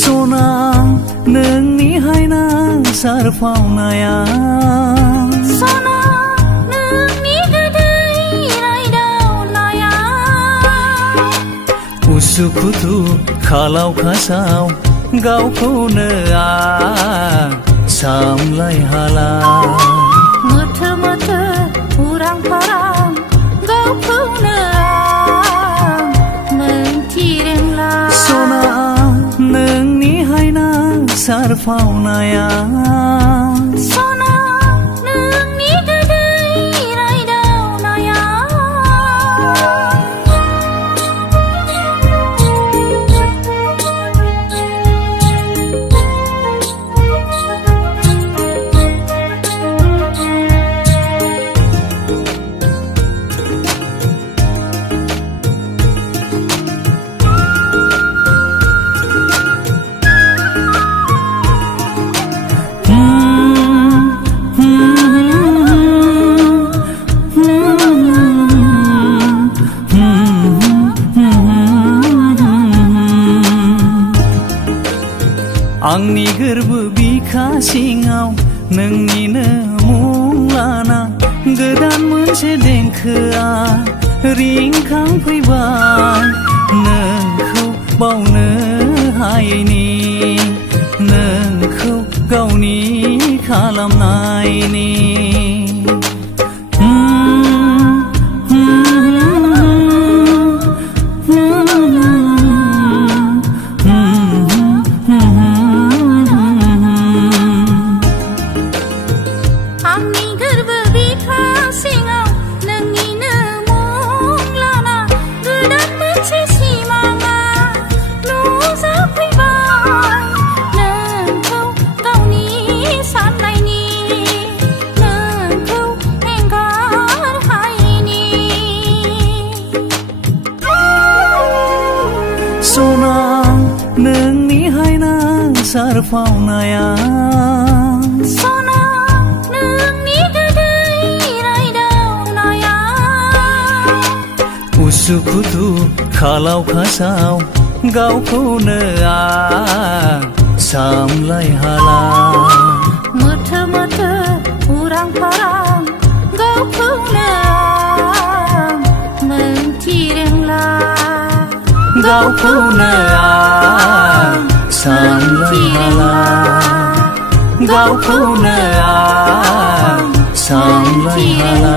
सना नोंनि हायना सारफावनाया सना नोंनि गोदै रायदावनाया उसुखुथु खालाव खासाव गावखौनो आं सामलाय हाला मोथो मोथो उरां फारां गावखौनो आं मोनथि रोंला सना नोंनि हायना सारफावनाया सना नोंनि गोदै रायदावनाया आंनि गोरबो बिखा सिङाव नोंनिनो मुं लाना गोदान मोनसे देंखोआ रिंखांफैबाय नोंखौ बावनो हायैनि नोंखौ गावनि खालामनायनि आंनि गोरबो बिखा सिङाव नोंनिनो मुं लाना गोदान मोनसे सिमाङा नुजाफैबाय नोंखौ गावनि साननायनि नोंखौ एंगार हायैनि सना नोंनि हायना सारफावनाया सना नोंनि गोदै रायदावनाया उसुखुथु खालाव खासाव गावखौनो आं सामलाय हाला मोथो मोथो उरां फारां गावखौनो आं मोनथि रोंला गावखौनो आं सामलाय हाला गावखौनो आं सामलाय हाला